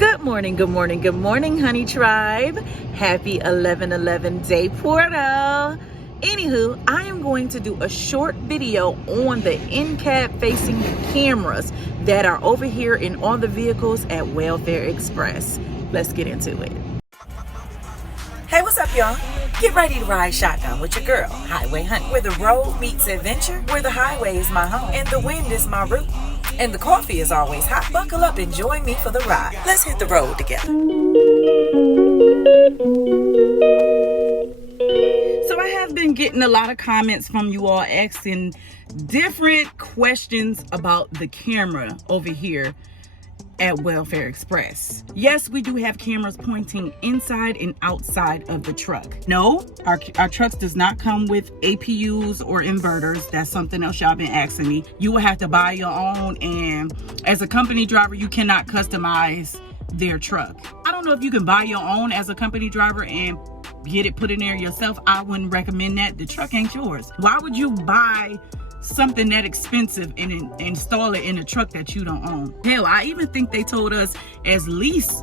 Good morning, good morning, good morning, honey tribe. Happy 11/11 day portal. Anywho, I am going to do a short video on the in-cab facing cameras that are over here in all the vehicles at Welfare Express. Let's get into it. Hey, what's up, y'all? Get ready to ride shotgun with your girl, Highway Honey, where the road meets adventure, where the highway is my home, and the wind is my route, and the coffee is always hot. Buckle up and join me for the ride. Let's hit the road together. So I have been getting a lot of comments from you all asking different questions about the camera over here at Welfare Express. Yes, we do have cameras pointing inside and outside of the truck. No, our trucks does not come with APUs or inverters. That's something else y'all been asking me. You will have to buy your own, and as a company driver, you cannot customize their truck. I don't know if you can buy your own as a company driver and get it put in there yourself. I wouldn't recommend that. The truck ain't yours. Why would you buy something that expensive and install it in a truck that you don't own? Hell, I even think they told us as lease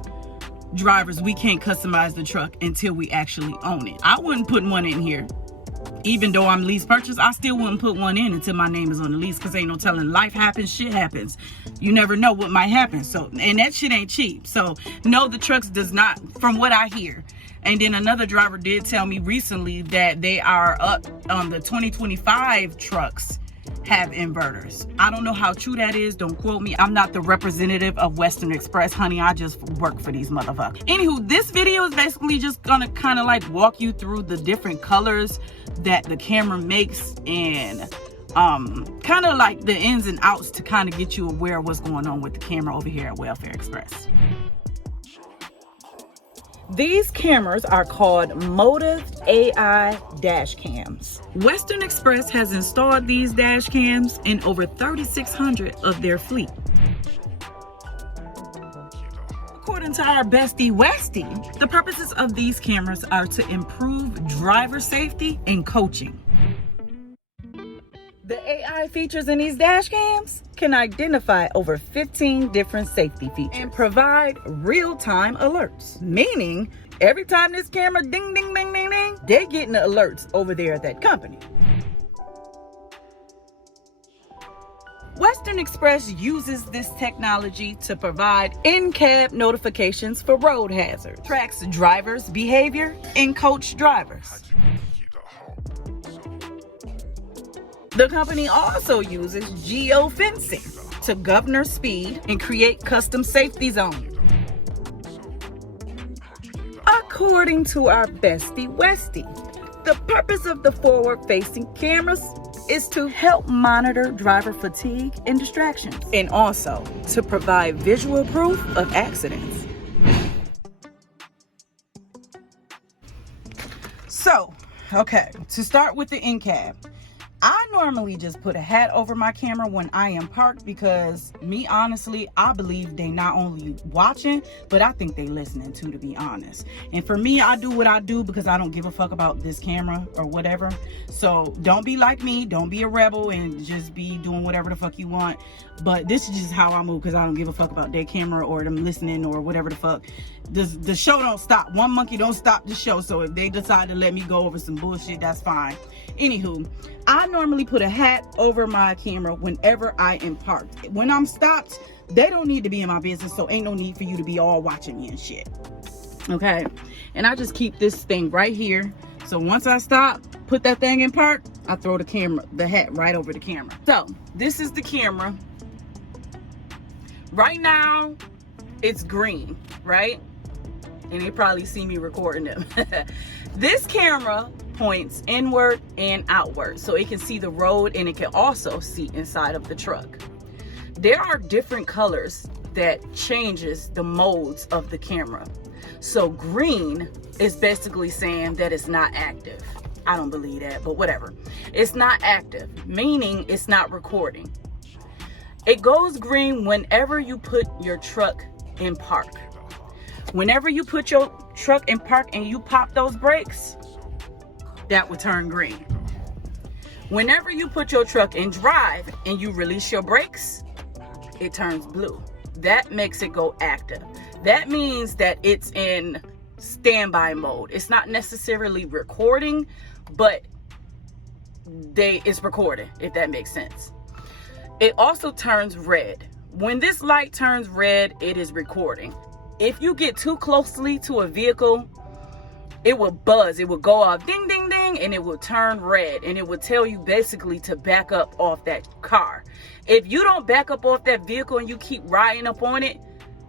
drivers we can't customize the truck until we actually own it. I wouldn't put one in here. Even though I'm lease purchase, I still wouldn't put one in until my name is on the lease, because ain't no telling. Life happens, shit happens. You never know what might happen. So, and that shit ain't cheap. So no, the trucks does not, from what I hear. And then another driver did tell me recently that they are up on the 2025 trucks have inverters. I don't know how true that is. Don't quote me. I'm not the representative of Western Express, honey. I just work for these motherfuckers. Anywho, this video is basically just gonna kind of like walk you through the different colors that the camera makes, and kind of like the ins and outs to kind of get you aware of what's going on with the camera over here at Welfare Express. These cameras are called Motive AI dash cams. Western Express has installed these dash cams in over 3,600 of their fleet. According to our bestie Westie, the purposes of these cameras are to improve driver safety and coaching. The AI features in these dash cams can identify over 15 different safety features and provide real-time alerts. Meaning, every time this camera ding, ding, ding, ding, ding, they're getting the alerts over there at that company. Western Express uses this technology to provide in-cab notifications for road hazards, tracks drivers' behavior, and coach drivers. The company also uses geofencing to govern speed and create custom safety zones. According to our bestie Westie, the purpose of the forward-facing cameras is to help monitor driver fatigue and distractions, and also to provide visual proof of accidents. So, okay, to start with the in-cab, I normally just put a hat over my camera when I am parked, because me, honestly, I believe they not only watching, but I think they listening too, to be honest. And for me, I do what I do because I don't give a fuck about this camera or whatever. So don't be like me. Don't be a rebel and just be doing whatever the fuck you want. But this is just how I move, because I don't give a fuck about their camera or them listening or whatever the fuck. The show don't stop. One monkey don't stop the show. So if they decide to let me go over some bullshit, that's fine. Anywho, I normally put a hat over my camera whenever I am parked. When I'm stopped, they don't need to be in my business, so ain't no need for you to be all watching me and shit. Okay? And I just keep this thing right here. So once I stop, put that thing in park, I throw the hat right over the camera. So this is the camera. Right now, it's green, right? And they probably see me recording them. This camera points inward and outward, so it can see the road, and it can also see inside of the truck. There are different colors that changes the modes of the camera. So green is basically saying that it's not active. I don't believe that, but whatever. It's not active, meaning it's not recording. It goes green whenever you put your truck in park. Whenever you put your truck in park and you pop those brakes, that would turn green. Whenever you put your truck in drive and you release your brakes, it turns blue. That makes it go active. that means that it's in standby mode. It's not necessarily recording, but it's recording, if that makes sense. It also turns red. When this light turns red, it is recording. If you get too closely to a vehicle, it will buzz, it will go off ding ding ding, and it will turn red, and it will tell you basically to back up off that car. If you don't back up off that vehicle and you keep riding up on it,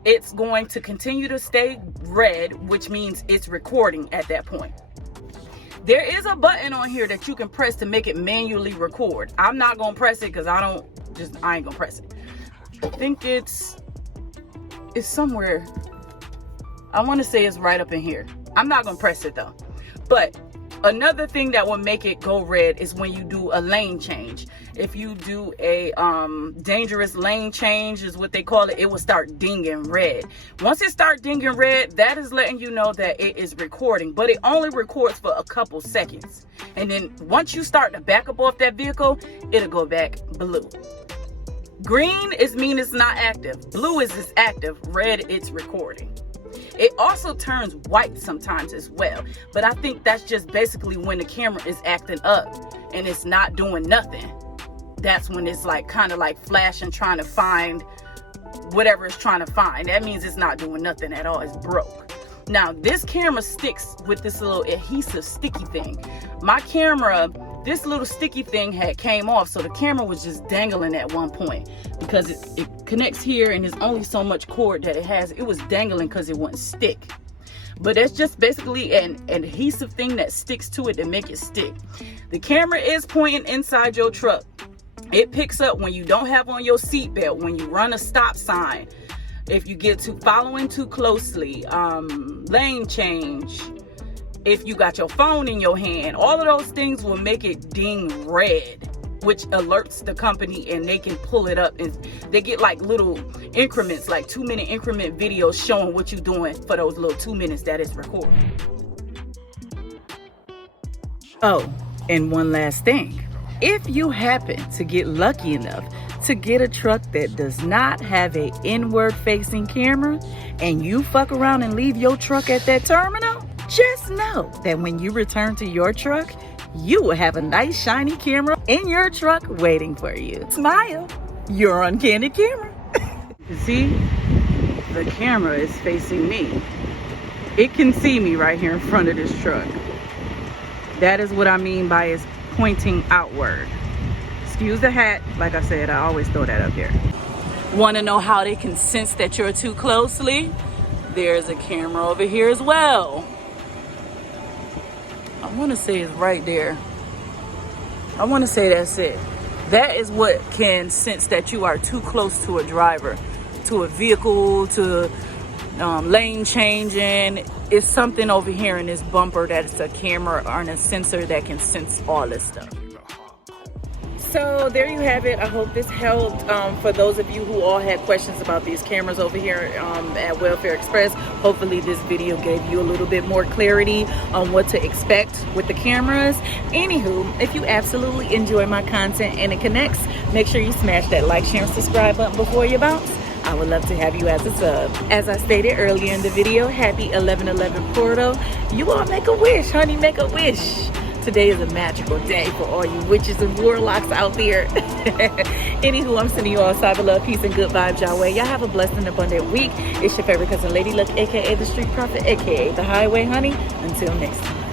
it's going to continue to stay red, which means it's recording at that point. There is a button on here that you can press to make it manually record. I'm not gonna press it because I ain't gonna press it. I think it's somewhere. I want to say it's right up in here. I'm not gonna press it though. But another thing that will make it go red is when you do a lane change. If you do a dangerous lane change, is what they call it, it will start dinging red. Once it starts dinging red, that is letting you know that it is recording, but it only records for a couple seconds. And then once you start to back up off that vehicle, it'll go back blue. Green means it's not active. Blue is it's active. Red, it's recording. It also turns white sometimes as well, but I think that's just basically when the camera is acting up and it's not doing nothing. That's when it's like kind of like flashing, trying to find whatever it's trying to find. That means it's not doing nothing at all. It's broke. Now this camera sticks with this little adhesive sticky thing. My camera, this little sticky thing had came off, so the camera was just dangling at one point because it connects here and there's only so much cord that it has. It was dangling because it wouldn't stick. But that's just basically an adhesive thing that sticks to it to make it stick. The camera is pointing inside your truck. It picks up when you don't have on your seatbelt, when you run a stop sign, if you get to following too closely, lane change, if you got your phone in your hand. All of those things will make it ding red, which alerts the company and they can pull it up, and they get like little increments, like 2-minute increment videos showing what you're doing for those little 2 minutes that it's recording. Oh, and one last thing. If you happen to get lucky enough to get a truck that does not have a inward facing camera and you fuck around and leave your truck at that terminal, just know that when you return to your truck, you will have a nice shiny camera in your truck waiting for you. Smile, you're on Candid Camera. See, the camera is facing me. It can see me right here in front of this truck. That is what I mean by it's pointing outward. Excuse the hat. Like I said, I always throw that up here. Want to know how they can sense that you're too closely? There's a camera over here as well. I want to say it's right there. I want to say that's it. That is what can sense that you are too close to a driver, to a vehicle, to lane changing. It's something over here in this bumper that is a camera or a sensor that can sense all this stuff. So there you have it. I hope this helped. For those of you who all had questions about these cameras over here at Welfare Express, hopefully this video gave you a little bit more clarity on what to expect with the cameras. Anywho, if you absolutely enjoy my content and it connects, make sure you smash that like, share, and subscribe button before you bounce. I would love to have you as a sub. As I stated earlier in the video, happy 11/11 portal. You all make a wish, honey, make a wish. Today is a magical day for all you witches and warlocks out there. Anywho, I'm sending you all cyber love, peace, and good vibes y'all way. Y'all have a blessed and abundant week. It's your favorite cousin, Lady Luck, aka the Street Prophet, aka the Highway Honey. Until next time.